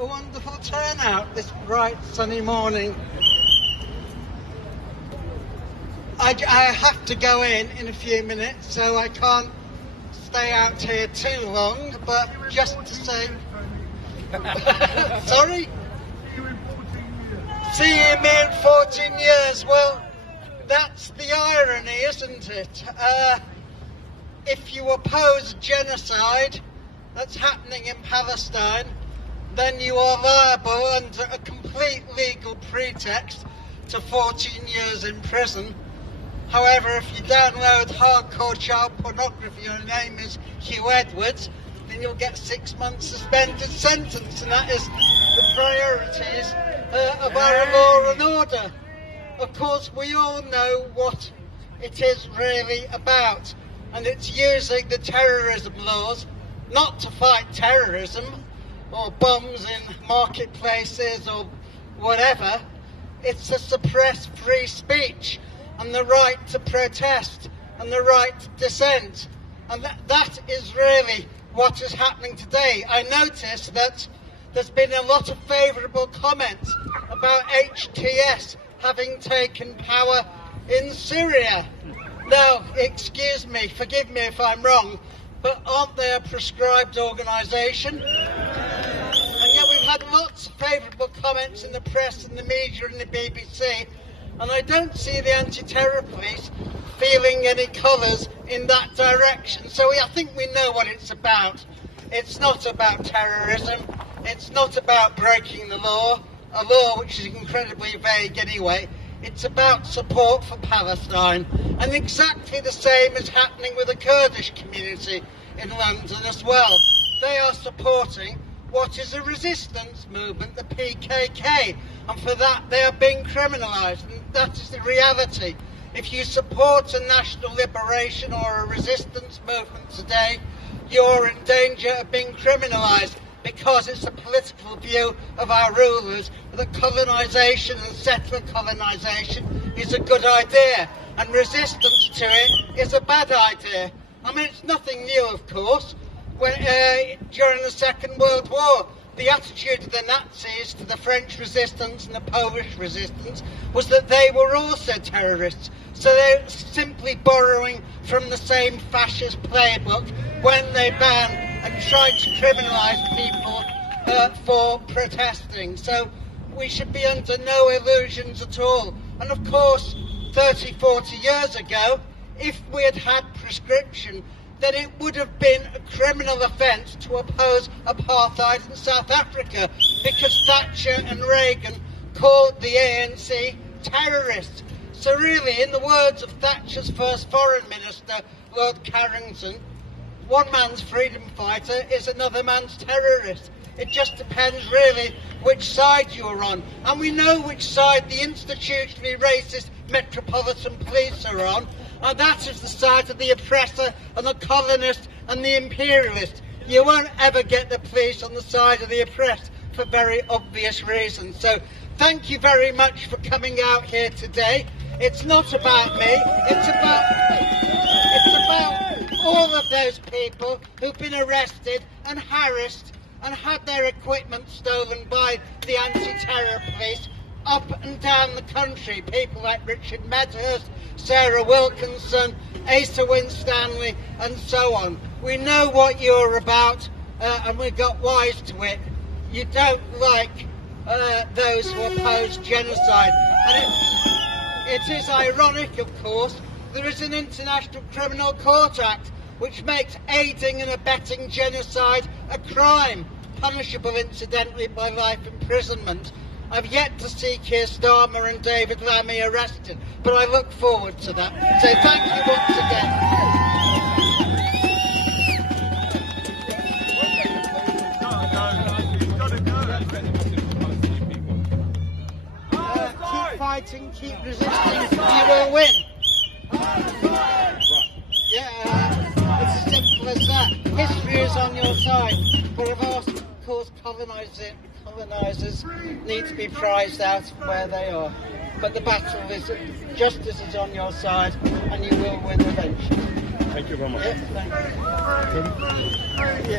a wonderful turnout this bright sunny morning. I have to go in a few minutes, so I can't stay out here too long, but just to say... Sorry? See him in 14 years. Well, that's the irony, isn't it? If you oppose genocide that's happening in Palestine, then you are liable under a complete legal pretext to 14 years in prison. However, if you download hardcore child pornography, your name is Hugh Edwards, then you'll get 6 months suspended sentence, and that is the priorities of our law and order. Of course, we all know what it is really about, and it's using the terrorism laws not to fight terrorism or bombs in marketplaces or whatever. It's to suppress free speech and the right to protest and the right to dissent. And that is really what is happening today. I noticed that there's been a lot of favourable comments about HTS having taken power in Syria. Now, excuse me, forgive me if I'm wrong, but aren't they a proscribed organisation? And yet we've had lots of favourable comments in the press and the media and the BBC, and I don't see the anti-terror police feeling any colours in that direction. So I think we know what it's about. It's not about terrorism. It's not about breaking the law, a law which is incredibly vague anyway. It's about support for Palestine, and exactly the same is happening with the Kurdish community in London as well. They are supporting what is a resistance movement, the PKK, and for that they are being criminalised, and that is the reality. If you support a national liberation or a resistance movement today, you're in danger of being criminalised, because it's a political view of our rulers that colonisation and settler colonisation is a good idea, and resistance to it is a bad idea. I mean, it's nothing new, of course. When, during the Second World War, the attitude of the Nazis to the French resistance and the Polish resistance was that they were also terrorists. So they're simply borrowing from the same fascist playbook when they ban and try to criminalise people for protesting. So we should be under no illusions at all. And of course, 30, 40 years ago, if we had had prescription, then it would have been a criminal offence to oppose apartheid in South Africa, because Thatcher and Reagan called the ANC terrorists. So really, in the words of Thatcher's first foreign minister, Lord Carrington, one man's freedom fighter is another man's terrorist. It just depends really which side you're on. And we know which side the institutionally racist Metropolitan Police are on, and that is the side of the oppressor and the colonist and the imperialist. You won't ever get the police on the side of the oppressed for very obvious reasons. So thank you very much for coming out here today. It's not about me, it's about all of those people who've been arrested and harassed and had their equipment stolen by the anti-terror police up and down the country. People like Richard Medhurst, Sarah Wilkinson, Asa Winstanley, and so on. We know what you're about, and we got wise to it. You don't like those who oppose genocide. And it is ironic, of course, there is an International Criminal Court Act which makes aiding and abetting genocide a crime, punishable incidentally by life imprisonment. I've yet to see Keir Starmer and David Lammy arrested, but I look forward to that. So thank you once again. Keep fighting, keep resisting, you will win. Yeah, it's as simple as that. History is on your side, but of course colonisers need to be prized out of where they are. But the battle is, justice is on your side, and you will win eventually. Thank you very much. Yes, thank you.